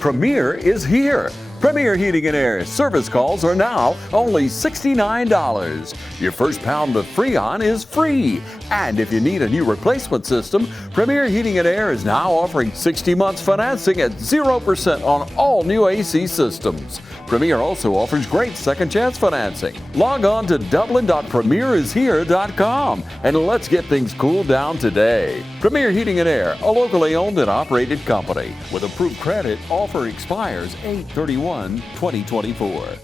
Premier is here. Premier Heating and Air service calls are now only $69. Your first pound of Freon is free. And if you need a new replacement system, Premier Heating and Air is now offering 60 months financing at 0% on all new AC systems. Premier also offers great second chance financing. Log on to dublin.premierishere.com and let's get things cooled down today. Premier Heating and Air, a locally owned and operated company with approved credit. Offer expires 8/31/2024.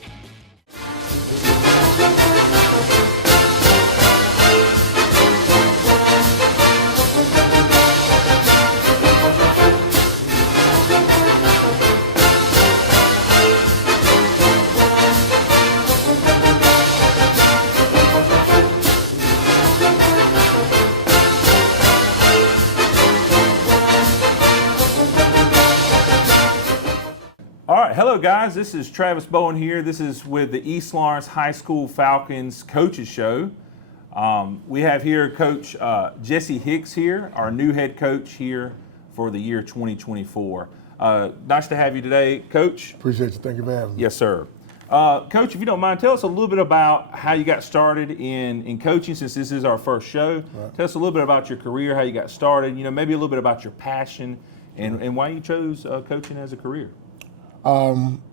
Hello guys, this is Travis Bowen here. This is with the East Lawrence High School Falcons Coaches Show. We have here Coach Jesse Hicks here, our new head coach here for the year 2024. Nice to have you today, Coach. Appreciate you. Thank you for having me. Yes, sir. Coach, if you don't mind, tell us a little bit about how you got started in coaching, since this is our first show. Right. Tell us a little bit about your career, how you got started, maybe a little bit about your passion and why you chose coaching as a career.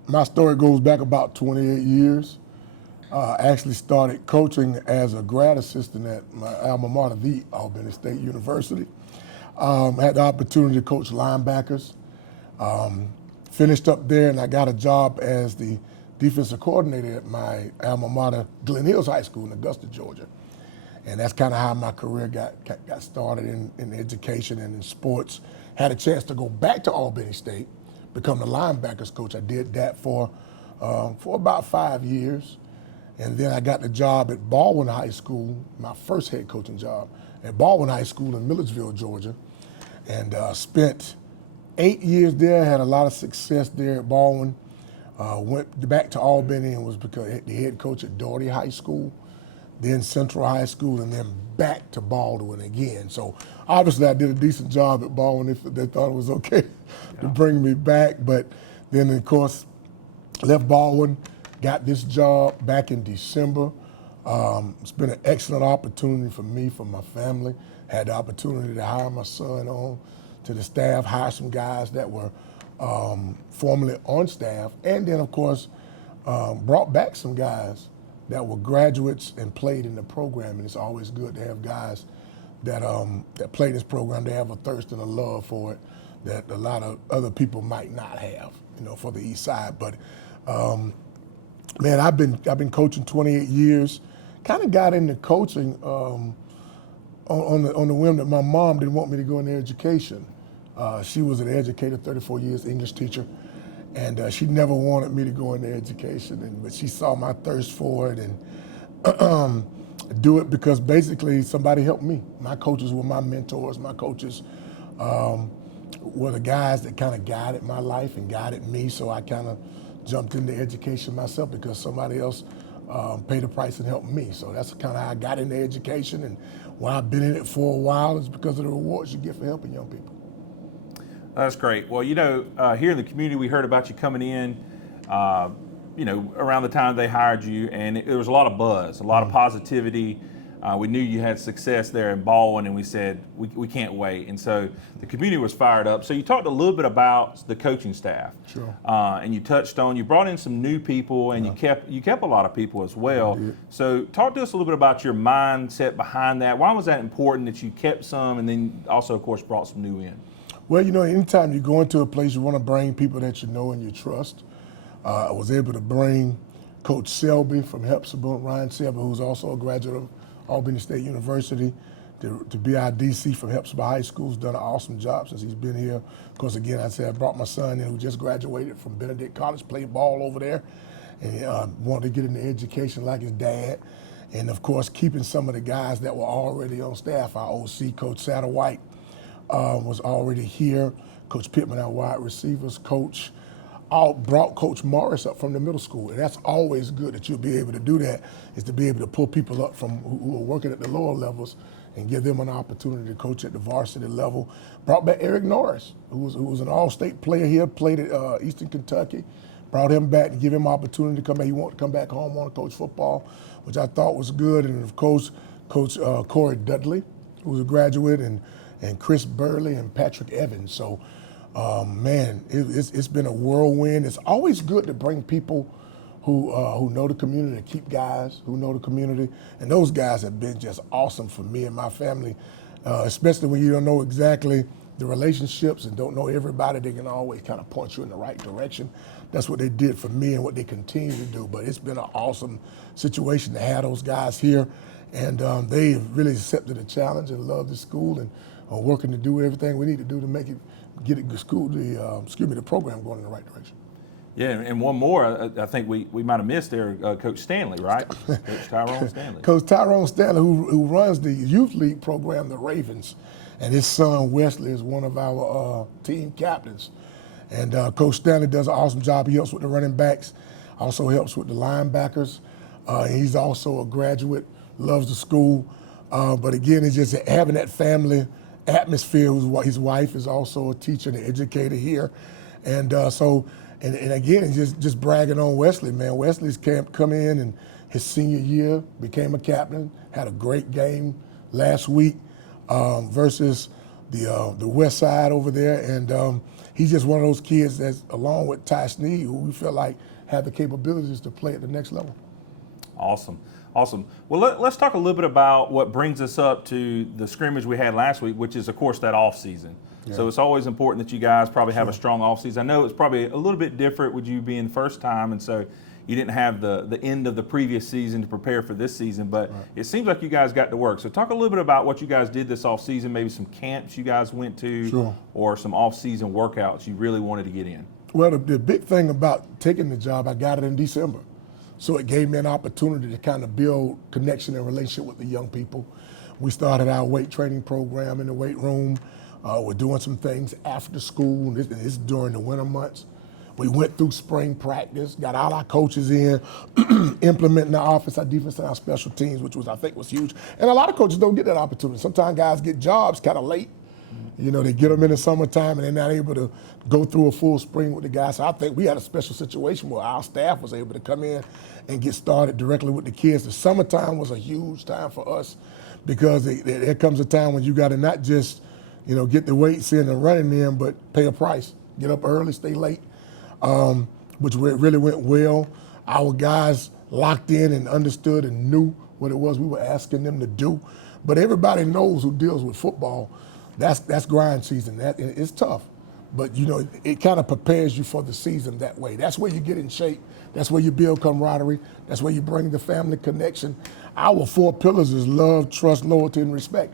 My story goes back about 28 years. I actually started coaching as a grad assistant at my alma mater, the Albany State University. Had the opportunity to coach linebackers. Finished up there and I got a job as the defensive coordinator at my alma mater, Glen Hills High School in Augusta, Georgia. And that's kind of how my career got started in education and in sports. Had a chance to go back to Albany State, become the linebackers coach. I did that for about 5 years. And then I got the job at Baldwin High School, my first head coaching job, at Baldwin High School in Milledgeville, Georgia. And spent 8 years there, had a lot of success there at Baldwin. Went back to Albany and was the head coach at Doherty High School, then Central High School, and then back to Baldwin again. So obviously I did a decent job at Baldwin if they thought it was okay to bring me back. But then of course, left Baldwin, got this job back in December. It's been an excellent opportunity for me, for my family. Had the opportunity to hire my son on to the staff, hire some guys that were formerly on staff, and then of course, brought back some guys that were graduates and played in the program. And it's always good to have guys that play this program. They have a thirst and a love for it that a lot of other people might not have, for the East Side. But man, I've been coaching 28 years. Kind of got into coaching on the whim that my mom didn't want me to go into education. She was an educator, 34 years, English teacher, and she never wanted me to go into education. But she saw my thirst for it and do it because basically somebody helped me. My coaches were my mentors. My coaches were the guys that kind of guided my life and guided me. So I kind of jumped into education myself because somebody else paid the price and helped me. So that's kind of how I got into education, and why I've been in it for a while is because of the rewards you get for helping young people. That's great. Well, here in the community, we heard about you coming in, around the time they hired you, and there was a lot of buzz, a lot of positivity. We knew you had success there in Baldwin, and we said, we can't wait. And so the community was fired up. So you talked a little bit about the coaching staff. Sure. And you touched on, you brought in some new people, and you kept a lot of people as well. So talk to us a little bit about your mindset behind that. Why was that important that you kept some and then also, of course, brought some new in? Well, anytime you go into a place, you want to bring people that you know and you trust. I was able to bring Coach Selby from Hepzibah, Ryan Selby, who's also a graduate of Albany State University, to be our DC from Hepzibah High School. He's done an awesome job since he's been here. Of course, again, I brought my son in who just graduated from Benedict College, played ball over there, and wanted to get into education like his dad. And of course, keeping some of the guys that were already on staff. Our OC, Coach Satterwhite, was already here. Coach Pittman, our wide receivers coach, brought Coach Morris up from the middle school. And that's always good that you'll be able to do that, is to be able to pull people up from who are working at the lower levels and give them an opportunity to coach at the varsity level. Brought back Eric Norris, who was an all-state player here, played at Eastern Kentucky. Brought him back to give him an opportunity to come back. He wanted to come back home, want to coach football, which I thought was good. And of course, Coach Corey Dudley, who was a graduate, and Chris Burley and Patrick Evans. So, man, it's been a whirlwind. It's always good to bring people who know the community, to keep guys who know the community. And those guys have been just awesome for me and my family, especially when you don't know exactly the relationships and don't know everybody. They can always kind of point you in the right direction. That's what they did for me and what they continue to do. But it's been an awesome situation to have those guys here. And they have really accepted the challenge and love the school and are working to do everything we need to do to make it, the program going in the right direction. Yeah, and one more, I think we might have missed there, Coach Stanley, right? Coach Tyrone Stanley. Coach Tyrone Stanley, who runs the youth league program, the Ravens, and his son Wesley is one of our team captains. And Coach Stanley does an awesome job. He helps with the running backs, also helps with the linebackers. He's also a graduate, loves the school. But again, it's just having that family atmosphere. His wife is also a teacher and an educator here. And And again, it's just bragging on Wesley, man. Wesley's come in and his senior year, became a captain, had a great game last week versus the West Side over there. And he's just one of those kids that's, along with Ty Sneed, who we feel like have the capabilities to play at the next level. Awesome. Awesome. Well, let's talk a little bit about what brings us up to the scrimmage we had last week, which is, of course, that off season. Yeah. So it's always important that you guys probably have a strong off season. I know it's probably a little bit different with you being the first time, and so you didn't have the end of the previous season to prepare for this season, but it seems like you guys got to work. So talk a little bit about what you guys did this off season, maybe some camps you guys went to, or some off season workouts you really wanted to get in. Well, the big thing about taking the job, I got it in December. So it gave me an opportunity to kind of build connection and relationship with the young people. We started our weight training program in the weight room. We're doing some things after school. This is during the winter months. We went through spring practice, got all our coaches in, implementing our offense, our defense, and our special teams, which I think was huge. And a lot of coaches don't get that opportunity. Sometimes guys get jobs kind of late. You know, they get them in the summertime and they're not able to go through a full spring with the guys. So I think we had a special situation where our staff was able to come in and get started directly with the kids. The summertime was a huge time for us because there comes a time when you got to not just, get the weights in and running in, but pay a price. Get up early, stay late, which really went well. Our guys locked in and understood and knew what it was we were asking them to do. But everybody knows who deals with football. That's grind season. It's tough, but it kind of prepares you for the season that way. That's where you get in shape. That's where you build camaraderie. That's where you bring the family connection. Our 4 pillars is love, trust, loyalty, and respect.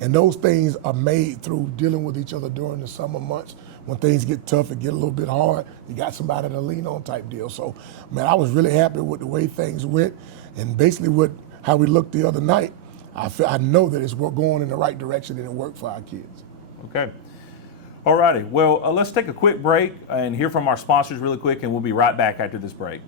And those things are made through dealing with each other during the summer months. When things get tough, it get a little bit hard, you got somebody to lean on type deal. So, man, I was really happy with the way things went, and basically with how we looked the other night. I know that we're going in the right direction and it worked for our kids. Okay. All righty. Well, let's take a quick break and hear from our sponsors really quick, and we'll be right back after this break.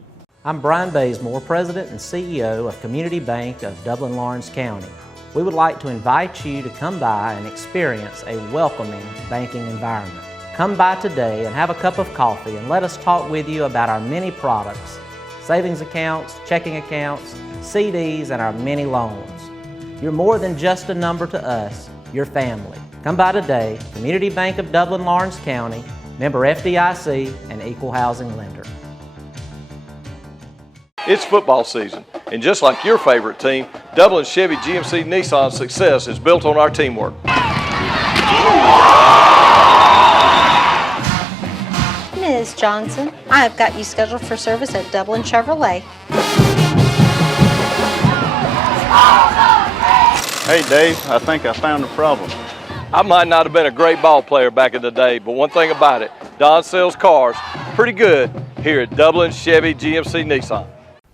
I'm Brian Bazemore, President and CEO of Community Bank of Dublin-Lawrence County. We would like to invite you to come by and experience a welcoming banking environment. Come by today and have a cup of coffee and let us talk with you about our many products, savings accounts, checking accounts, CDs, and our many loans. You're more than just a number to us, you're family. Come by today, Community Bank of Dublin-Lawrence County, member FDIC, and equal housing lender. It's football season, and just like your favorite team, Dublin Chevy GMC Nissan's success is built on our teamwork. Ms. Johnson, I have got you scheduled for service at Dublin Chevrolet. Hey Dave, I think I found the problem. I might not have been a great ball player back in the day, but one thing about it, Don sells cars pretty good here at Dublin Chevy GMC Nissan.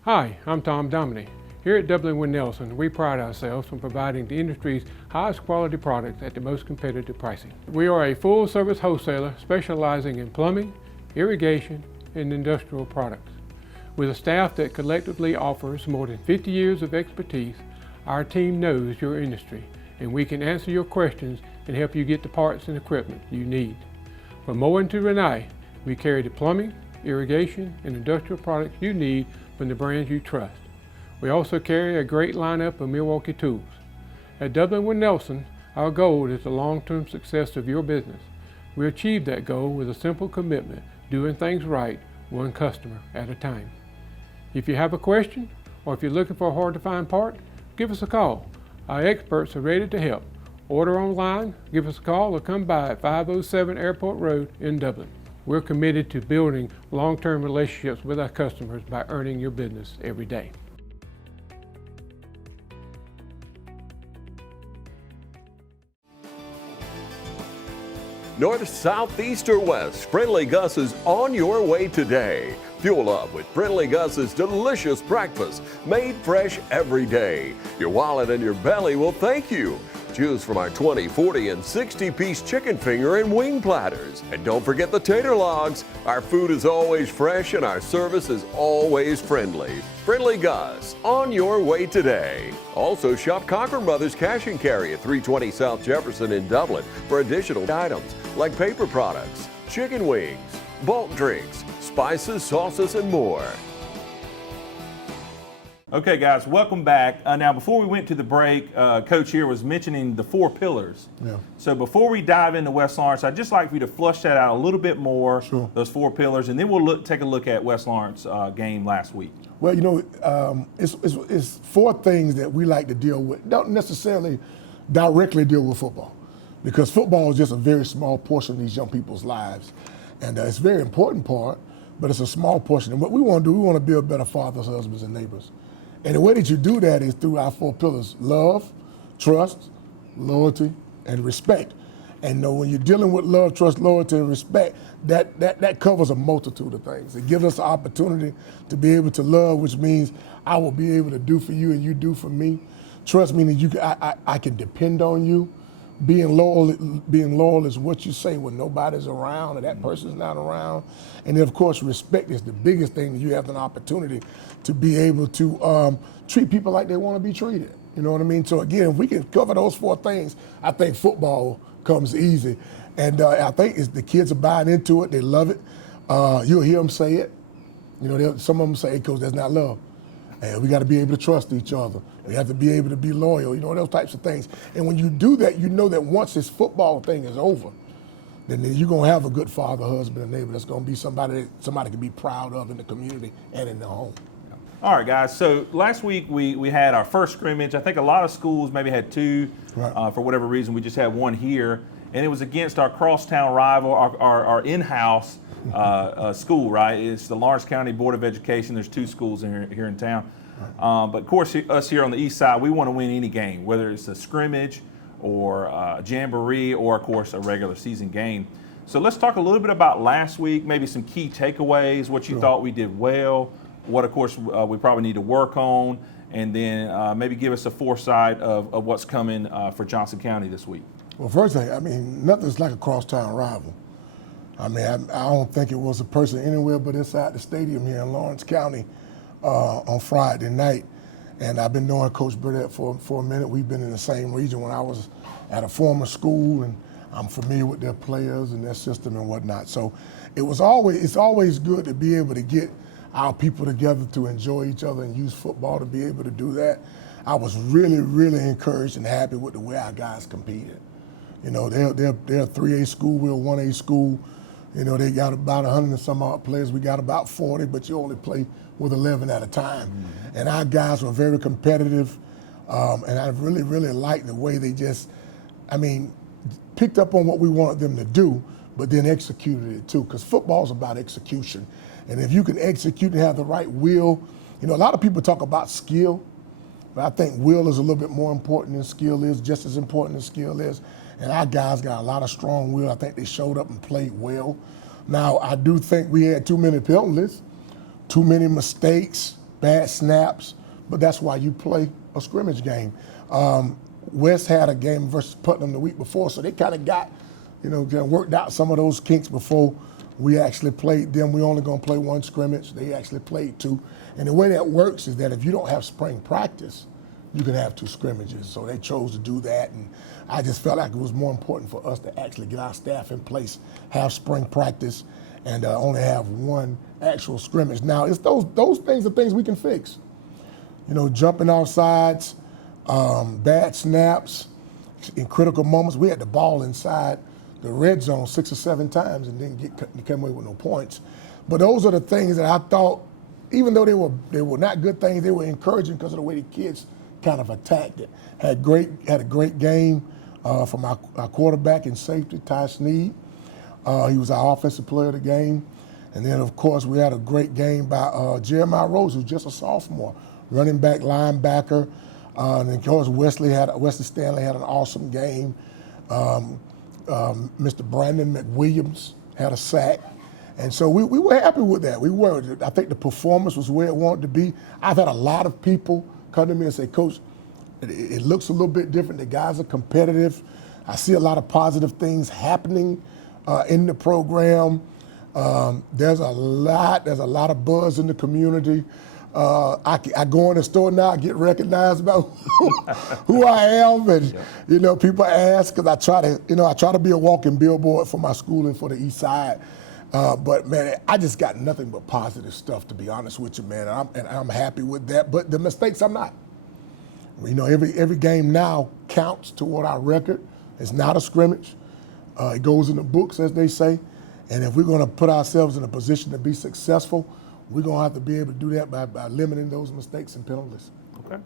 Hi, I'm Tom Dominy. Here at Dublin Wynn Nelson, we pride ourselves on providing the industry's highest quality products at the most competitive pricing. We are a full-service wholesaler specializing in plumbing, irrigation, and industrial products. With a staff that collectively offers more than 50 years of expertise, our team knows your industry and we can answer your questions and help you get the parts and equipment you need. From mowing to Renee, we carry the plumbing, irrigation, and industrial products you need from the brands you trust. We also carry a great lineup of Milwaukee tools. At Dublin with Nelson, our goal is the long-term success of your business. We achieve that goal with a simple commitment, doing things right, one customer at a time. If you have a question, or if you're looking for a hard-to-find part, give us a call. Our experts are ready to help. Order online, give us a call, or come by at 507 Airport Road in Dublin. We're committed to building long-term relationships with our customers by earning your business every day. North, south, east, or west, Friendly Gus is on your way today. Fuel up with Friendly Gus's delicious breakfast, made fresh every day. Your wallet and your belly will thank you. Choose from our 20, 40, and 60-piece chicken finger and wing platters. And don't forget the tater logs. Our food is always fresh and our service is always friendly. Friendly Gus, on your way today. Also shop Cochran Brothers Cash and Carry at 320 South Jefferson in Dublin for additional items like paper products, chicken wings, bulk drinks, spices, sauces, and more. Okay, guys, welcome back. Now, before we went to the break, Coach here was mentioning the 4 pillars. Yeah. So before we dive into West Lawrence, I'd just like for you to flush that out a little bit more, Sure. those 4 pillars, and then we'll take a look at West Lawrence game last week. Well, you know, it's 4 things that we like to deal with. Don't necessarily directly deal with football, because football is just a very small portion of these young people's lives. And it's a very important part, but it's a small portion. And what we want to do, we want to build better fathers, husbands, and neighbors. And the way that you do that is through our 4 pillars: love, trust, loyalty, and respect. And when you're dealing with love, trust, loyalty, and respect, that covers a multitude of things. It gives us the opportunity to be able to love, which means I will be able to do for you and you do for me. Trust meaning I can depend on you. Being loyal is what you say when nobody's around or that person's not around. And then, of course, respect is the biggest thing. You have an opportunity to be able to treat people like they want to be treated. You know what I mean? So again, if we can cover those 4 things, I think football comes easy. And I think the kids are buying into it. They love it. You'll hear them say it. You know, some of them say, "Hey, Coach, that's not love." And we got to be able to trust each other. We have to be able to be loyal, you know, those types of things. And when you do that, you know that once this football thing is over, then you're going to have a good father, husband, and neighbor that's going to be somebody can be proud of in the community and in the home. All right, guys. So last week we had our first scrimmage. I think a lot of schools maybe had 2. Right. For whatever reason, we just had 1 here. And it was against our crosstown rival, our in-house school, right? It's the Lawrence County Board of Education. There's 2 schools here in town. But of course, us here on the east side, we want to win any game, whether it's a scrimmage or a jamboree or, of course, a regular season game. So let's talk a little bit about last week, maybe some key takeaways, what you thought we did well, what, of course, we probably need to work on, and then maybe give us a foresight of what's coming for Johnson County this week. Well, first thing, I mean, nothing's like a crosstown rival. I mean, I don't think it was a person anywhere but inside the stadium here in Lawrence County on Friday night. And I've been knowing Coach Burdett for a minute. We've been in the same region when I was at a former school, and I'm familiar with their players and their system and whatnot. So it's always good to be able to get our people together to enjoy each other and use football to be able to do that. I was really, really encouraged and happy with the way our guys competed. You know, they're a 3A school, we're a 1A school. You know, they got about 100 and some odd players. We got about 40, but you only play with 11 at a time. Mm-hmm. And our guys were very competitive. And I really, really liked the way they picked up on what we wanted them to do, but then executed it too, because football's about execution. And if you can execute and have the right will, you know, a lot of people talk about skill, but I think will is a little bit more important than skill is, just as important as skill is. And our guys got a lot of strong will. I think they showed up and played well. Now, I do think we had too many penalties, too many mistakes, bad snaps, but that's why you play a scrimmage game. West had a game versus Putnam the week before, so they kind of got, worked out some of those kinks before we actually played them. We only going to play 1 scrimmage. They actually played 2. And the way that works is that if you don't have spring practice, you can have 2 scrimmages. So they chose to do that, and I just felt like it was more important for us to actually get our staff in place, have spring practice, and only have 1 actual scrimmage. Now, it's those things are things we can fix. You know, jumping off sides, bad snaps, in critical moments. We had the ball inside the red zone 6 or 7 times and didn't come away with no points. But those are the things that I thought, even though they were not good things, they were encouraging because of the way the kids kind of attacked it. Had a great game from our quarterback and safety, Ty Sneed. He was our offensive player of the game. And then, of course, we had a great game by Jeremiah Rose, who's just a sophomore, running back, linebacker. And of course, Wesley Stanley had an awesome game. Mr. Brandon McWilliams had a sack. And so we were happy with that. I think the performance was where it wanted to be. I've had a lot of people come to me and say, Coach, it looks a little bit different. The guys are competitive. I see a lot of positive things happening in the program. There's a lot of buzz in the community. I go in the store now, I get recognized about who I am, and you know, people ask because I try to be a walking billboard for my school and for the East Side. But man, I just got nothing but positive stuff, to be honest with you, man. And I'm happy with that. But the mistakes, I'm not. You know, every game now counts toward our record. It's not a scrimmage. It goes in the books, as they say. And if we're going to put ourselves in a position to be successful, we're going to have to be able to do that by limiting those mistakes and penalties. Okay.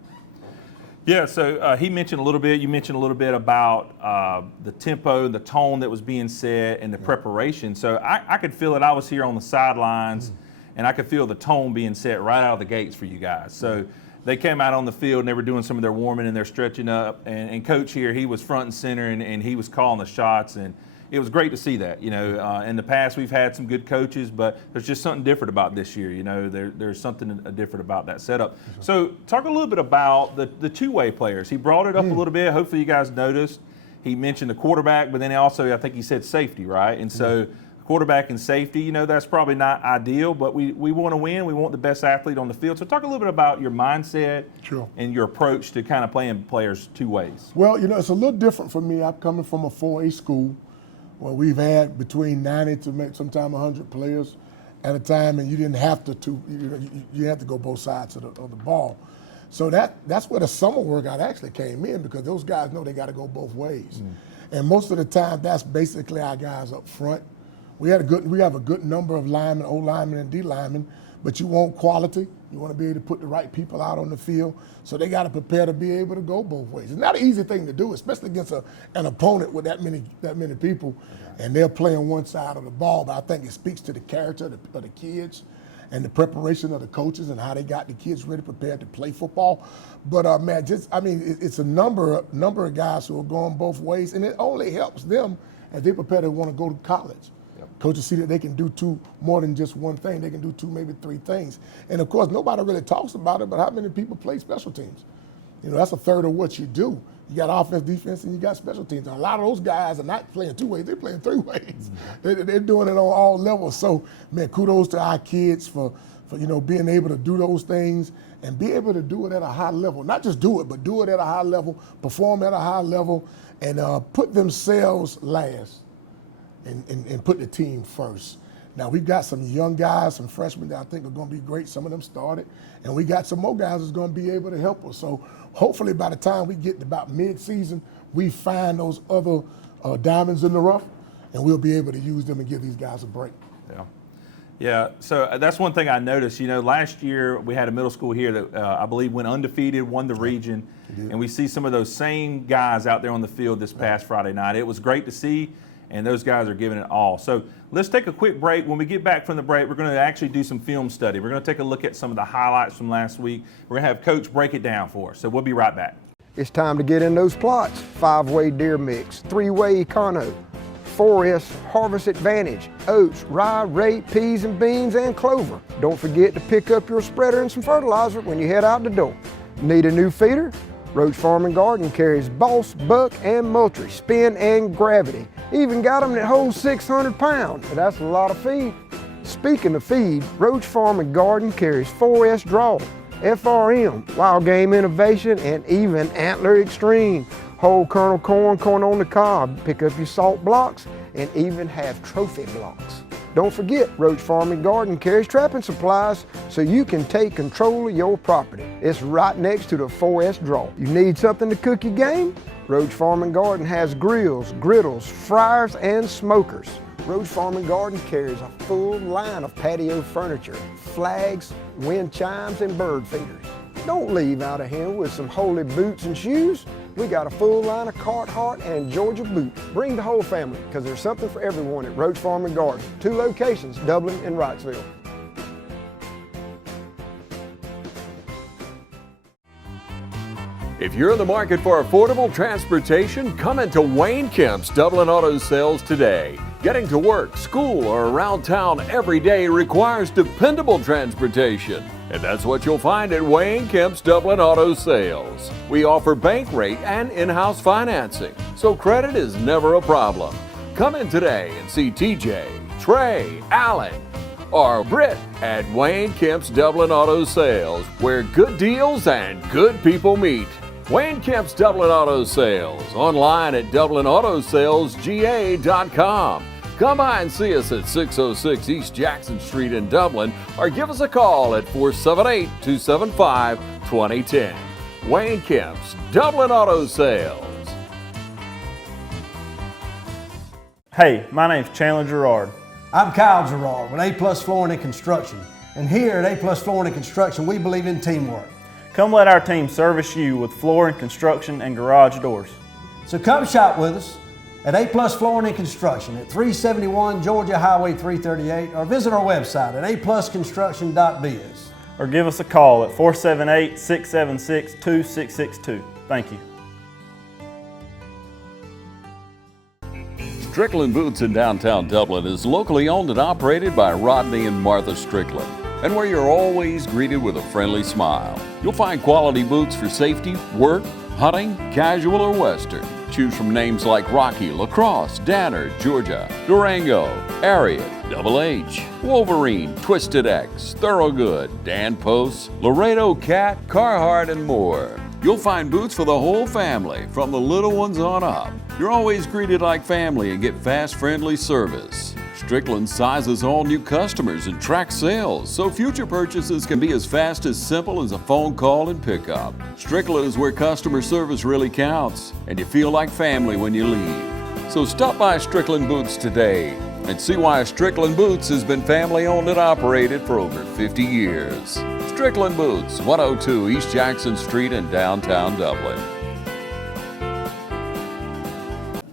Yeah, so you mentioned a little bit about the tempo, the tone that was being set, and the preparation. So I could feel it. I was here on the sidelines, and I could feel the tone being set right out of the gates for you guys. So they came out on the field, and they were doing some of their warming and their stretching up. And Coach here, he was front and center, and he was calling the shots. And it was great to see that. You know, in the past we've had some good coaches, but there's just something different about this year. You know, there's something different about that setup. So talk a little bit about the two-way players. He brought it up a little bit. Hopefully you guys noticed. He mentioned the quarterback, but then also I think he said safety, right? And so quarterback and safety, you know, that's probably not ideal, but we want to win. We want the best athlete on the field. So talk a little bit about your mindset and your approach to kind of playing players two ways. Well, you know, it's a little different for me. I'm coming from a 4A school where we've had between 90 to sometimes 100 players at a time, and you didn't have you had to go both sides of the ball. So that's where the summer workout actually came in, because those guys know they got to go both ways. And most of the time, that's basically our guys up front. We have a good number of linemen, O linemen and D linemen, but you want quality. You want to be able to put the right people out on the field. So they got to prepare to be able to go both ways. It's not an easy thing to do, especially against an opponent with that many people, and they're playing one side of the ball. But I think it speaks to the character of the kids and the preparation of the coaches and how they got the kids ready, prepared to play football. But man, it's a number of guys who are going both ways, and it only helps them as they prepare to want to go to college. Coaches see that they can do more than just one thing. They can do 2, maybe 3 things. And of course, nobody really talks about it, but how many people play special teams? You know, that's a third of what you do. You got offense, defense, and you got special teams. And a lot of those guys are not playing 2 ways, they're playing 3 ways. They're doing it on all levels. So, man, kudos to our kids for you know, being able to do those things and be able to do it at a high level. Not just do it, but do it at a high level, perform at a high level, and put themselves last. And put the team first. Now, we've got some young guys, some freshmen that I think are going to be great. Some of them started. And we got some more guys that's going to be able to help us. So hopefully by the time we get to about mid-season, we find those other diamonds in the rough, and we'll be able to use them and give these guys a break. Yeah, so that's one thing I noticed. You know, last year we had a middle school here that I believe went undefeated, won the region, and we see some of those same guys out there on the field this past Friday night. It was great to see. And those guys are giving it all. So let's take a quick break. When we get back from the break, we're going to actually do some film study. We're going to take a look at some of the highlights from last week. We're going to have Coach break it down for us. So we'll be right back. It's time to get in those plots. 5-way deer mix, 3-way econo, 4S harvest advantage, oats, rye, rape, peas and beans, and clover. Don't forget to pick up your spreader and some fertilizer when you head out the door. Need a new feeder? Roach Farm and Garden carries Boss, Buck, and Moultrie, Spin, and Gravity. Even got them that hold 600 pounds. That's a lot of feed. Speaking of feed, Roach Farm and Garden carries 4S Draw, FRM, Wild Game Innovation, and even Antler Extreme. Whole kernel corn, corn on the cob. Pick up your salt blocks and even have trophy blocks. Don't forget, Roach Farm and Garden carries trapping supplies so you can take control of your property. It's right next to the 4S draw. You need something to cook your game? Roach Farm and Garden has grills, griddles, fryers, and smokers. Roach Farm and Garden carries a full line of patio furniture, flags, wind chimes, and bird feeders. Don't leave out of here with some holy boots and shoes. We got a full line of Carhartt and Georgia boots. Bring the whole family, because there's something for everyone at Roach Farm and Garden. 2 locations, Dublin and Wrightsville. If you're in the market for affordable transportation, come into Wayne Kemp's Dublin Auto Sales today. Getting to work, school, or around town every day requires dependable transportation. And that's what you'll find at Wayne Kemp's Dublin Auto Sales. We offer bank rate and in-house financing, so credit is never a problem. Come in today and see TJ, Trey, Alan, or Britt at Wayne Kemp's Dublin Auto Sales, where good deals and good people meet. Wayne Kemp's Dublin Auto Sales, online at DublinAutoSalesGA.com. Come by and see us at 606 East Jackson Street in Dublin, or give us a call at 478-275-2010. Wayne Kemp's Dublin Auto Sales. Hey, my name's Chandler Gerard. I'm Kyle Gerard with A-Plus Flooring and Construction. And here at A-Plus Flooring and Construction, we believe in teamwork. Come let our team service you with flooring, construction, and garage doors. So come shop with us at A-Plus Flooring and Construction at 371 Georgia Highway 338, or visit our website at aplusconstruction.biz. Or give us a call at 478-676-2662. Thank you. Strickland Boots in downtown Dublin is locally owned and operated by Rodney and Martha Strickland, and where you're always greeted with a friendly smile. You'll find quality boots for safety, work, hunting, casual, or western. Choose from names like Rocky, Lacrosse, Danner, Georgia, Durango, Ariat, Double H, Wolverine, Twisted X, Thorogood, Dan Post, Laredo Cat, Carhartt, and more. You'll find boots for the whole family, from the little ones on up. You're always greeted like family and get fast, friendly service. Strickland sizes all new customers and tracks sales, so future purchases can be as fast as simple as a phone call and pickup. Strickland is where customer service really counts, and you feel like family when you leave. So stop by Strickland Boots today and see why Strickland Boots has been family owned and operated for over 50 years. Strickland Boots, 102 East Jackson Street in downtown Dublin.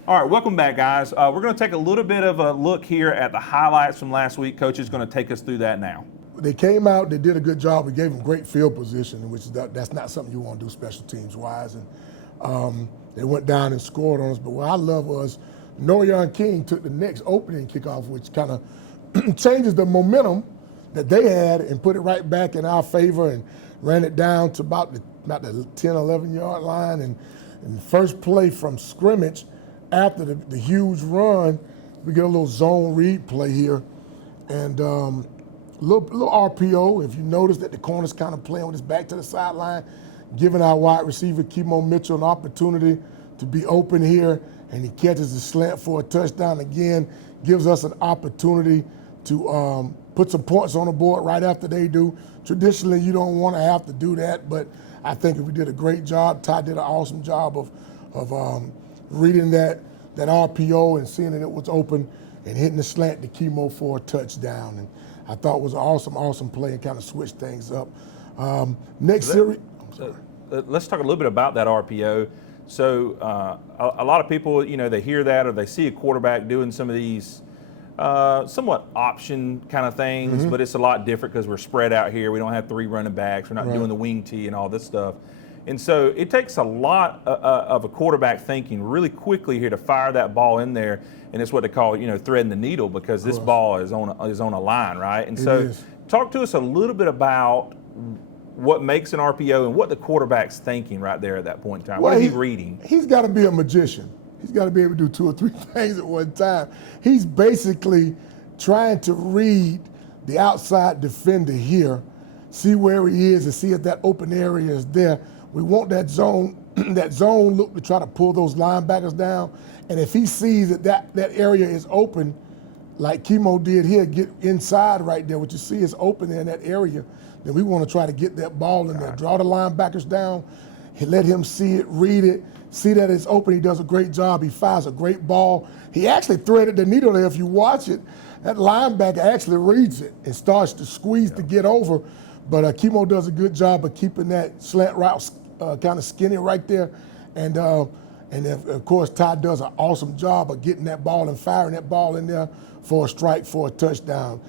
All right, welcome back, guys. We're going to take a little bit of a look here at the highlights from last week. Coach is going to take us through that now. They came out, they did a good job. We gave them great field position, which that's not something you want to do special teams wise. And they went down and scored on us. But what I love was Norian King took the next opening kickoff, which kind of changes the momentum that they had and put it right back in our favor and ran it down to about the 10, 11 yard line. And first play from scrimmage, after the huge run, we get a little zone read play here, and little RPO. If you notice that the corner's kind of playing with his back to the sideline, giving our wide receiver Kimo Mitchell an opportunity to be open here, and he catches the slant for a touchdown again, gives us an opportunity to put some points on the board right after they do. Traditionally, you don't want to have to do that, but I think we did a great job. Ty did an awesome job of reading that RPO and seeing that it was open and hitting the slant to Kimo for a touchdown. And I thought it was an awesome play and kind of switched things up. Next series. Let's talk a little bit about that RPO. So a lot of people, they hear that or they see a quarterback doing some of these somewhat option kind of things, but it's a lot different because we're spread out here. We don't have 3 running backs. We're not doing the wing tee and all this stuff. And so it takes a lot of a quarterback thinking really quickly here to fire that ball in there, and it's what they call, threading the needle, because this ball is on a line, right? And so talk to us a little bit about what makes an RPO and what the quarterback's thinking right there at that point in time. What is he reading? He's got to be a magician. He's got to be able to do 2 or 3 things at one time. He's basically trying to read the outside defender here, see where he is and see if that open area is there. We want that zone that zone look to try to pull those linebackers down. And if he sees that area is open, like Chemo did here, get inside right there, what you see is open in that area, then we want to try to get that ball in there, draw the linebackers down, let him see it, read it, see that it's open. He does a great job. He fires a great ball. He actually threaded the needle there. If you watch it, that linebacker actually reads it and starts to squeeze to get over. But Chemo does a good job of keeping that slant route kind of skinny right there. And then, of course, Ty does an awesome job of getting that ball and firing that ball in there for a strike, for a touchdown.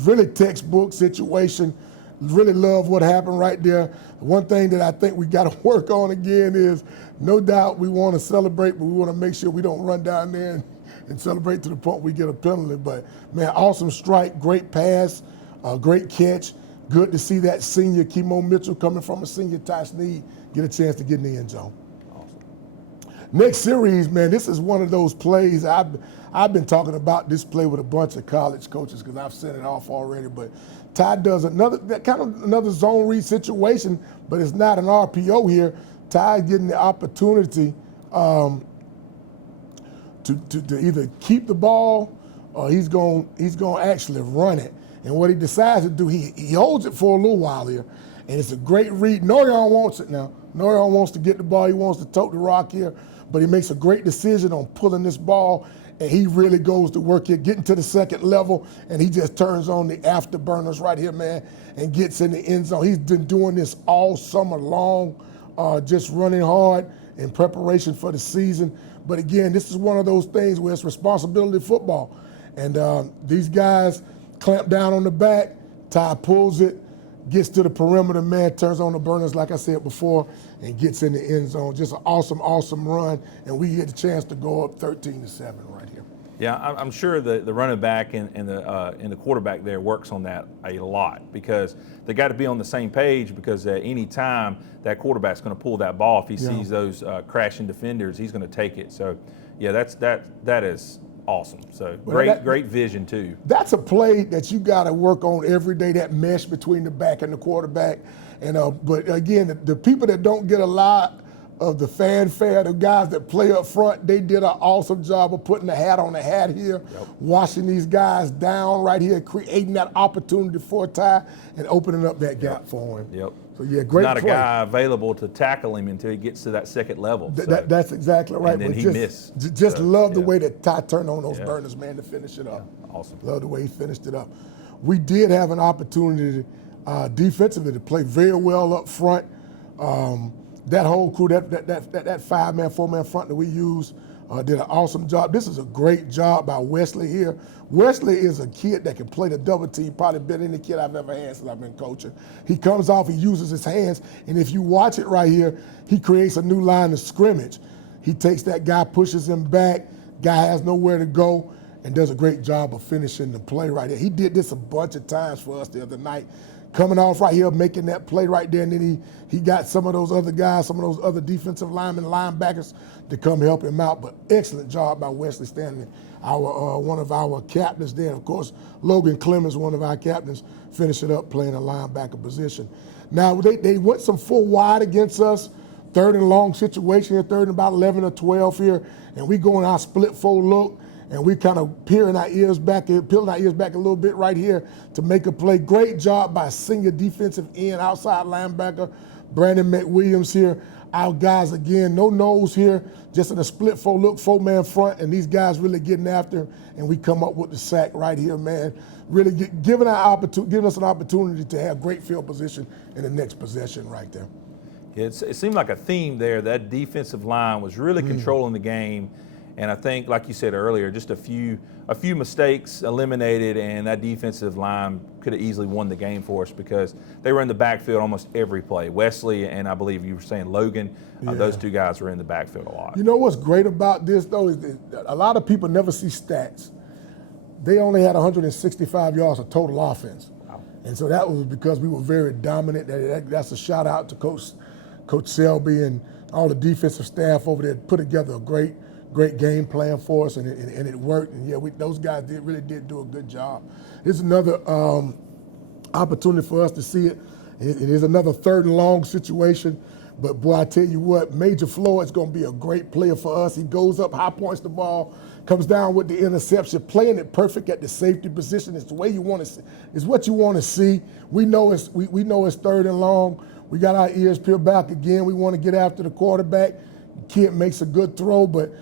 Really textbook situation. Really love what happened right there. One thing that I think we got to work on again is, no doubt we want to celebrate, but we want to make sure we don't run down there and celebrate to the point we get a penalty. But, man, awesome strike, great pass, great catch. Good to see that senior Chemo Mitchell coming from a senior Ty Snead get a chance to get in the end zone. Next series, man, this is one of those plays. I've been talking about this play with a bunch of college coaches because I've sent it off already. But Ty does another zone read situation, but it's not an RPO here. Ty getting the opportunity to either keep the ball or he's going to actually run it. And what he decides to do, he holds it for a little while here, and it's a great read. Norion wants it now. Norion wants to get the ball. He wants to tote the rock here. But he makes a great decision on pulling this ball, and he really goes to work here, getting to the second level, and he just turns on the afterburners right here, man, and gets in the end zone. He's been doing this all summer long, just running hard in preparation for the season. But again, this is one of those things where it's responsibility football. And these guys clamp down on the back, Ty pulls it, gets to the perimeter, man, turns on the burners, like I said before, and gets in the end zone. Just an awesome, awesome run, and we get the chance to go up 13-7 right here. Yeah, I'm sure the running back and the quarterback there works on that a lot, because they got to be on the same page, because at any time that quarterback's going to pull that ball, if he sees those crashing defenders, he's going to take it. So, yeah, that is awesome. So great vision too. That's a play that you got to work on every day, that mesh between the back and the quarterback. And but again, the people that don't get a lot of the fanfare, the guys that play up front, they did an awesome job of putting the hat on the hat here, washing these guys down right here, creating that opportunity for Ty and opening up that gap for him. Yep. So, yeah, great Not play. A guy available to tackle him until he gets to that second level. That's exactly right. And then he missed. Just love the way that Ty turned on those burners, man, to finish it up. Awesome. Love the way he finished it up. We did have an opportunity defensively to play very well up front. That whole crew, that five-man, four-man front that we use, did an awesome job. This is a great job by Wesley here. Wesley is a kid that can play the double team, probably better than any kid I've ever had since I've been coaching. He comes off, he uses his hands, and if you watch it right here, he creates a new line of scrimmage. He takes that guy, pushes him back, guy has nowhere to go, and does a great job of finishing the play right there. He did this a bunch of times for us the other night, coming off right here, making that play right there, and then he got some of those other guys, some of those other defensive linemen, linebackers to come help him out. But excellent job by Wesley Stanley, one of our captains there. Of course, Logan Clemens, one of our captains, finishing up playing a linebacker position. Now, they went some full wide against us, third and long situation here, third and about 11 or 12 here, and we go in our split fold look, and we kind of peeling our ears back a little bit right here to make a play. Great job by senior defensive end, outside linebacker, Brandon McWilliams here. Our guys, again, no nose here, just in a split fold look, four-man front, and these guys really getting after him, and we come up with the sack right here, man. Really giving us an opportunity to have great field position in the next possession right there. It seemed like a theme there. That defensive line was really controlling the game. And I think, like you said earlier, just a few mistakes eliminated, and that defensive line could have easily won the game for us, because they were in the backfield almost every play. Wesley and I believe you were saying Logan, those two guys were in the backfield a lot. You know what's great about this, though, is that a lot of people never see stats. They only had 165 yards of total offense. Wow. And so that was because we were very dominant. That's a shout out to Coach Selby and all the defensive staff over there put together a great game plan for us, and it worked. And those guys really did do a good job. Here's another opportunity for us to see it. It is another 3rd and long situation. But boy, I tell you what, Major Floyd's going to be a great player for us. He goes up, high points the ball, comes down with the interception, playing it perfect at the safety position. It's the way you want to see. It's what you want to see. We know it's 3rd and long. We got our ears peeled back again. We want to get after the quarterback. The kid makes a good throw, but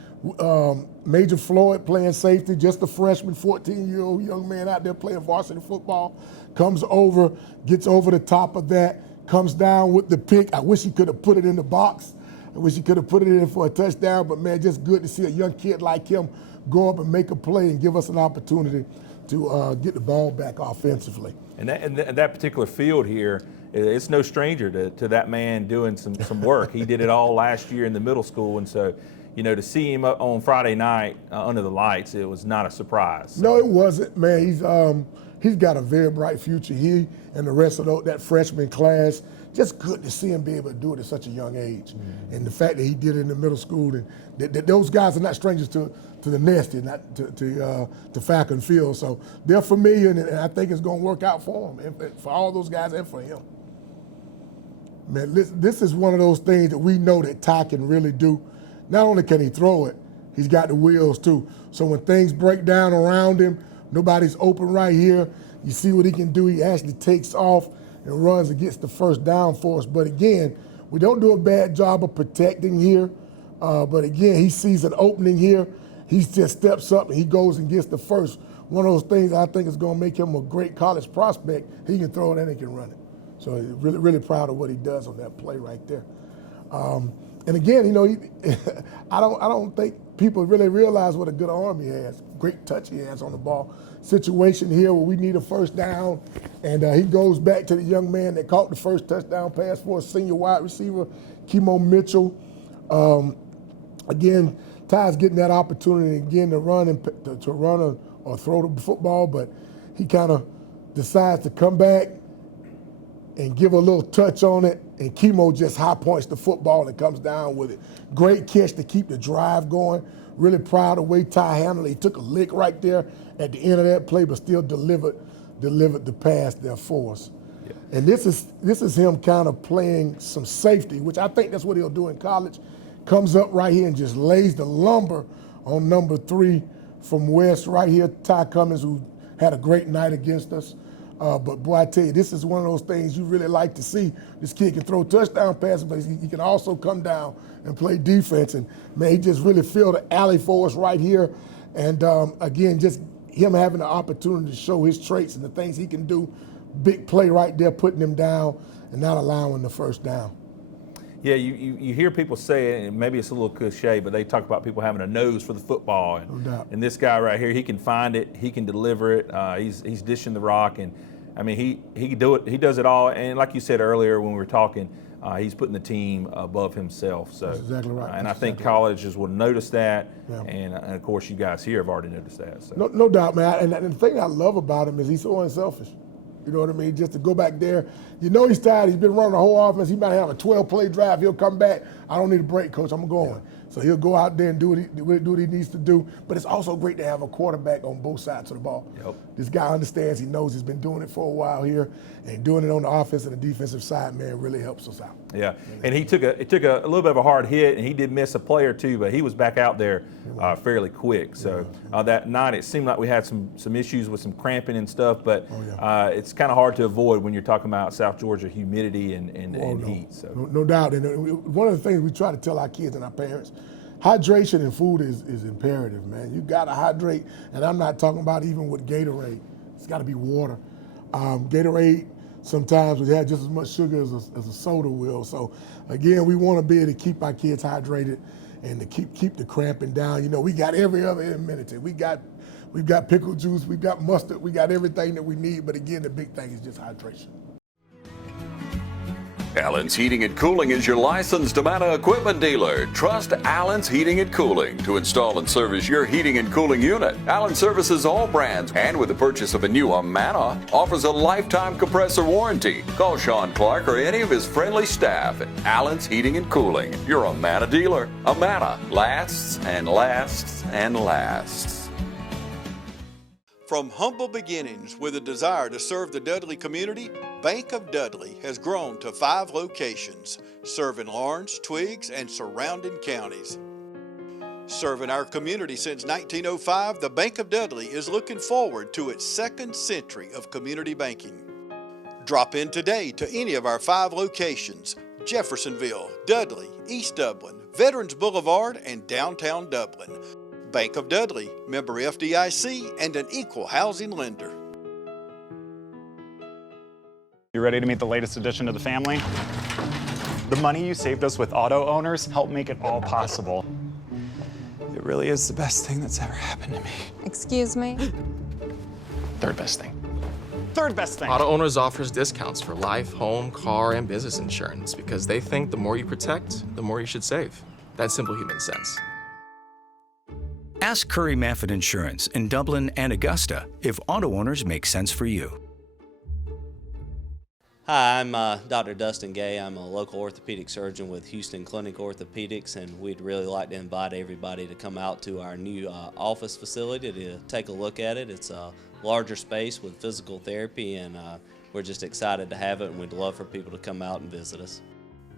Major Floyd playing safety, just a freshman, 14-year-old young man out there playing varsity football, comes over, gets over the top of that, comes down with the pick. I wish he could have put it in the box. I wish he could have put it in for a touchdown, but man, just good to see a young kid like him go up and make a play and give us an opportunity to get the ball back offensively. And that particular field here, it's no stranger to that man doing some work. He did it all last year in the middle school, and so, you know, to see him up on Friday night under the lights, it was not a surprise. So. No, it wasn't, man. He's got a very bright future. He and the rest of that freshman class, just good to see him be able to do it at such a young age. Mm-hmm. And the fact that he did it in the middle school, and those guys are not strangers to the nest, and not to Falcon Field. So they're familiar, and I think it's going to work out for him, and for all those guys and for him. Man, this is one of those things that we know that Ty can really do. Not only can he throw it, he's got the wheels too. So when things break down around him, nobody's open right here, you see what he can do. He actually takes off and runs and gets the first down for us. But again, we don't do a bad job of protecting here. But again, he sees an opening here. He just steps up and he goes and gets the first. One of those things I think is going to make him a great college prospect. He can throw it and he can run it. So really, really proud of what he does on that play right there. And again, you know, I don't think people really realize what a good arm he has. Great touch he has on the ball. Situation here where we need a first down, and he goes back to the young man that caught the first touchdown pass for a senior wide receiver, Kimo Mitchell. Again, Ty's getting that opportunity again to run or throw the football, but he kind of decides to come back and give a little touch on it, and Kimo just high points the football and comes down with it. Great catch to keep the drive going. Really proud of the way Ty handled it. He took a lick right there at the end of that play, but still delivered the pass there for us. Yeah. And this is him kind of playing some safety, which I think that's what he'll do in college. Comes up right here and just lays the lumber on number 3 from West right here, Ty Cummins, who had a great night against us. But boy, I tell you, this is one of those things you really like to see. This kid can throw touchdown passes, but he can also come down and play defense. And man, he just really filled the alley for us right here. And again, just him having the opportunity to show his traits and the things he can do. Big play right there, putting him down and not allowing the first down. Yeah, you hear people say it, and maybe it's a little cliche, but they talk about people having a nose for the football. And, no doubt. And this guy right here, he can find it, he can deliver it. He's dishing the rock, and I mean he can do it. He does it all. And like you said earlier when we were talking, he's putting the team above himself. So that's exactly right. And I think colleges will notice that, yeah. And of course you guys here have already noticed that. So. No doubt, man. And the thing I love about him is he's so unselfish. You know what I mean? Just to go back there. You know he's tired. He's been running the whole offense. He might have a 12-play drive. He'll come back. I don't need a break, coach. I'm going. Yeah. So he'll go out there and do what he needs to do. But it's also great to have a quarterback on both sides of the ball. Yep. This guy understands. He knows he's been doing it for a while here. And doing it on the offensive and the defensive side, man, really helps us out. Yeah. And he took a little bit of a hard hit, and he did miss a play or two, but he was back out there fairly quick. So that night it seemed like we had some issues with some cramping and stuff, but it's kind of hard to avoid when you're talking about South Georgia humidity and heat. So. No doubt. And one of the things we try to tell our kids and our parents, hydration and food is imperative, man. You got to hydrate, and I'm not talking about even with Gatorade. It's got to be water. Gatorade sometimes we have just as much sugar as a soda will. So again, we want to be able to keep our kids hydrated and to keep the cramping down. You know, we got every other amenity. We've got pickle juice, we've got mustard, we got everything that we need. But again, the big thing is just hydration. Allen's Heating and Cooling is your licensed Amana equipment dealer. Trust Allen's Heating and Cooling to install and service your heating and cooling unit. Allen services all brands, and with the purchase of a new Amana, offers a lifetime compressor warranty. Call Sean Clark or any of his friendly staff at Allen's Heating and Cooling, your Amana dealer. Amana lasts and lasts and lasts. From humble beginnings with a desire to serve the Dudley community, Bank of Dudley has grown to 5 locations, serving Lawrence, Twiggs, and surrounding counties. Serving our community since 1905, the Bank of Dudley is looking forward to its 2nd century of community banking. Drop in today to any of our 5 locations: Jeffersonville, Dudley, East Dublin, Veterans Boulevard, and downtown Dublin. Bank of Dudley, member FDIC, and an equal housing lender. You ready to meet the latest addition to the family? The money you saved us with auto owners helped make it all possible. It really is the best thing that's ever happened to me. Excuse me? Third best thing. Third best thing. Auto Owners offers discounts for life, home, car, and business insurance because they think the more you protect, the more you should save. That's simple human sense. Ask Curry Maffett Insurance in Dublin and Augusta if auto owners make sense for you. Hi, I'm Dr. Dustin Gay. I'm a local orthopedic surgeon with Houston Clinic Orthopedics, and we'd really like to invite everybody to come out to our new office facility to take a look at it. It's a larger space with physical therapy, and we're just excited to have it, and we'd love for people to come out and visit us.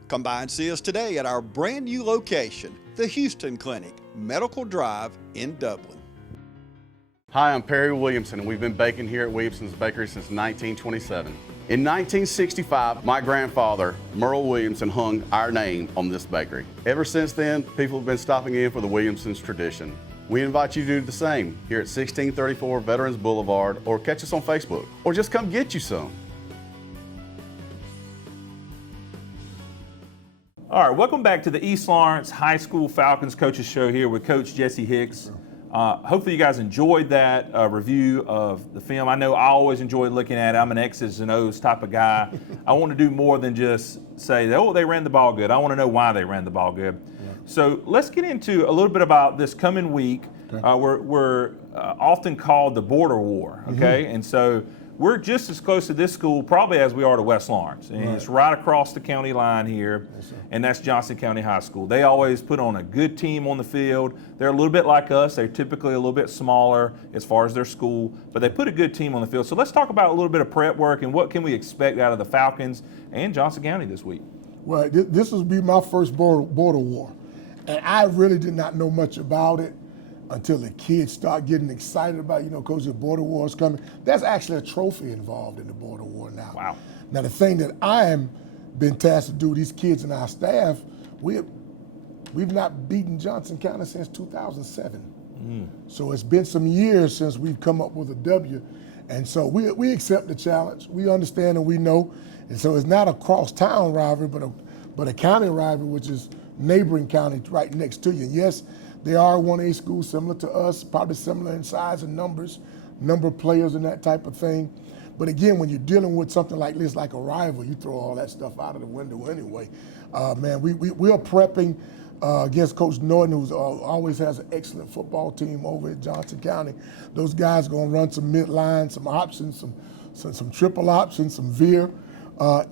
Come by and see us today at our brand new location, the Houston Clinic, Medical Drive in Dublin. Hi, I'm Perry Williamson, and we've been baking here at Williamson's Bakery since 1927. In 1965, my grandfather, Merle Williamson, hung our name on this bakery. Ever since then, people have been stopping in for the Williamson's tradition. We invite you to do the same here at 1634 Veterans Boulevard, or catch us on Facebook, or just come get you some. All right, welcome back to the East Lawrence High School Falcons Coaches Show here with Coach Jesse Hicks. Hopefully you guys enjoyed that review of the film. I know I always enjoy looking at it. I'm an X's and O's type of guy. I want to do more than just say, oh, they ran the ball good. I want to know why they ran the ball good. Yeah. So let's get into a little bit about this coming week. Okay. We're often called the border war, okay? Mm-hmm. And so we're just as close to this school probably as we are to West Lawrence. And It's right across the county line here, and that's Johnson County High School. They always put on a good team on the field. They're a little bit like us. They're typically a little bit smaller as far as their school, but they put a good team on the field. So let's talk about a little bit of prep work and what can we expect out of the Falcons and Johnson County this week. Well, this will be my first border war, and I really did not know much about it until the kids start getting excited about, Coach, the border war is coming. There's actually a trophy involved in the border war now. Wow. Now, the thing that I am been tasked to do, these kids and our staff, we've not beaten Johnson County since 2007. So it's been some years since we've come up with a W. And so we accept the challenge. We understand and we know. And so it's not a cross-town rivalry, but a county rivalry, which is neighboring county right next to you. And yes, they are 1A schools similar to us, probably similar in size and numbers, number of players and that type of thing. But again, when you're dealing with something like this, like a rival, you throw all that stuff out of the window anyway. Man, we are prepping against Coach Norton, who always has an excellent football team over at Johnson County. Those guys are going to run some midline, some options, some triple options, some veer.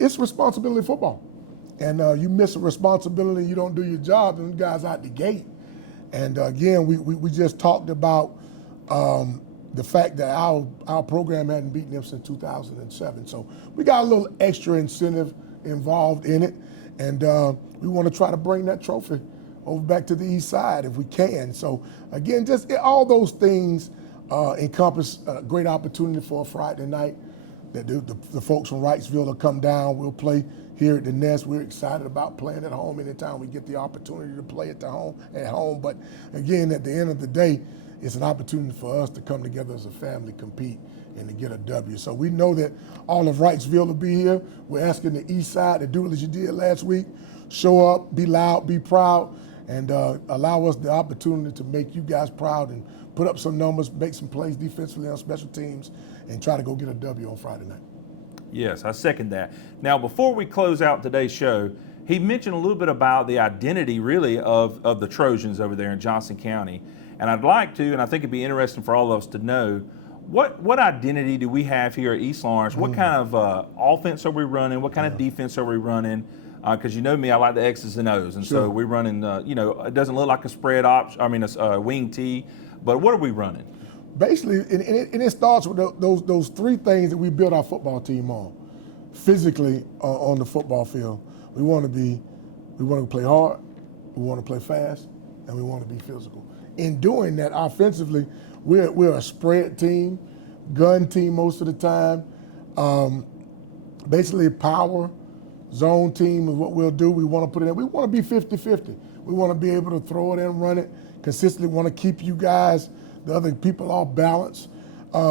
It's responsibility football. And you miss a responsibility, you don't do your job, and the guys out the gate. And again, we just talked about the fact that our program hadn't beaten them since 2007. So we got a little extra incentive involved in it. And we want to try to bring that trophy over back to the east side if we can. So again, just all those things encompass a great opportunity for a Friday night that the folks from Wrightsville will come down. We'll play here at the Nest. We're excited about playing at home anytime we get the opportunity to play at home. But again, at the end of the day, it's an opportunity for us to come together as a family, compete, and to get a W. So we know that all of Wrightsville will be here. We're asking the east side to do it as you did last week. Show up, be loud, be proud, and allow us the opportunity to make you guys proud and put up some numbers, make some plays defensively on special teams, and try to go get a W on Friday night. Yes, I second that. Now, before we close out today's show, he mentioned a little bit about the identity, really, of the Trojans over there in Johnson County. And I'd like to, and I think it'd be interesting for all of us to know, what identity do we have here at East Lawrence? What kind of offense are we running? What kind of defense are we running? Because you know me, I like the X's and O's. And so we're running, it doesn't look like a spread option, a wing T, but what are we running? basically, and it starts with those three things that we built our football team on. Physically, on the football field, we want to play hard, we want to play fast, and we want to be physical. In doing that, offensively, we're a spread team, gun team most of the time. Basically, power zone team is what we'll do. We want to put it in. We want to be 50-50. We want to be able to throw it and run it consistently. Want to keep you guys, the other people, all balanced.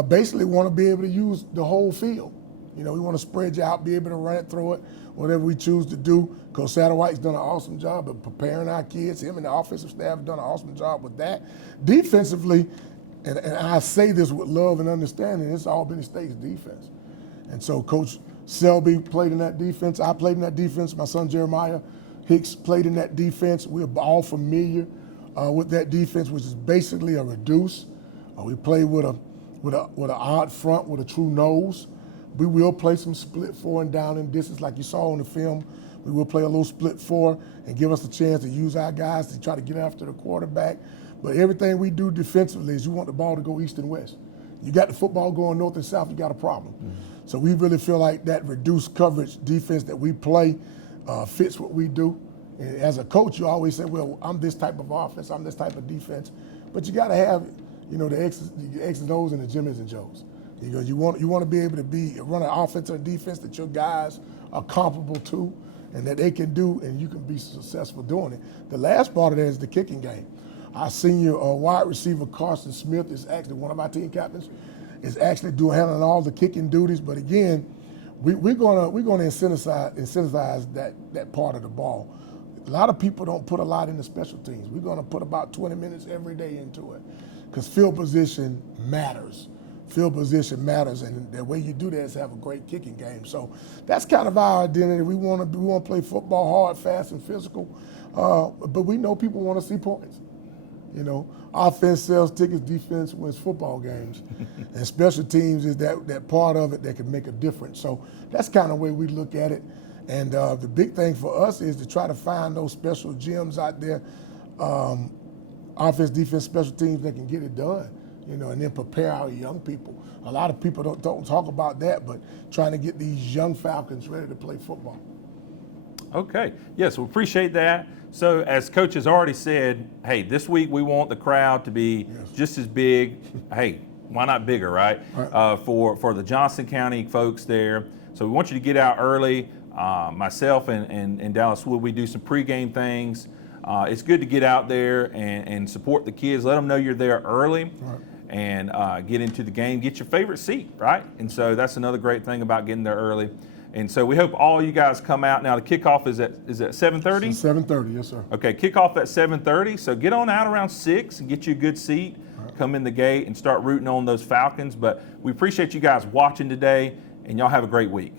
Basically, want to be able to use the whole field. You know, we want to spread you out, be able to run it, throw it, whatever we choose to do. Coach Satterwhite's done an awesome job of preparing our kids. Him and the offensive staff have done an awesome job with that. Defensively, and I say this with love and understanding, it's Albany State's defense. And so Coach Selby played in that defense. I played in that defense. My son Jeremiah Hicks played in that defense. We're all familiar with that defense, which is basically a reduce. We play with an odd front with a true nose. We will play some split 4 and down in distance like you saw on the film. We will play a little split 4 and give us a chance to use our guys to try to get after the quarterback. But everything we do defensively is you want the ball to go east and west. You got the football going north and south, you got a problem. Mm-hmm. So we really feel like that reduced coverage defense that we play fits what we do. And as a coach, you always say, well, I'm this type of offense, I'm this type of defense. But you got to have, you know, the X's and O's and the Jimmys and Joes. Because you want to be able to run an offense or defense that your guys are comparable to and that they can do, and you can be successful doing it. The last part of that is the kicking game. Our senior wide receiver, Carson Smith, is actually one of our team captains, is actually handling all the kicking duties. But again, we're gonna incentivize that part of the ball. A lot of people don't put a lot into special teams. We're gonna put about 20 minutes every day into it because field position matters. Field position matters, and the way you do that is have a great kicking game. So that's kind of our identity. We want to play football hard, fast, and physical, but we know people want to see points. You know, offense sells tickets, defense wins football games, and special teams is that part of it that can make a difference. So that's kind of the way we look at it. And the big thing for us is to try to find those special gems out there, offense, defense, special teams that can get it done. You know, and then prepare our young people. A lot of people don't talk about that, but trying to get these young Falcons ready to play football. Okay, yes, we appreciate that. So as Coach has already said, hey, this week we want the crowd to be just as big. Hey, why not bigger, right? For the Johnson County folks there. So we want you to get out early. Myself and Dallas Wood, we do some pregame things. It's good to get out there and support the kids. Let them know you're there early. And get into the game, get your favorite seat, right? And so that's another great thing about getting there early. And so we hope all you guys come out. Now the kickoff is at 7:30? It's 7:30, yes, sir. Okay, kickoff at 7:30. So get on out around 6 and get you a good seat. Come in the gate and start rooting on those Falcons. But we appreciate you guys watching today, and y'all have a great week.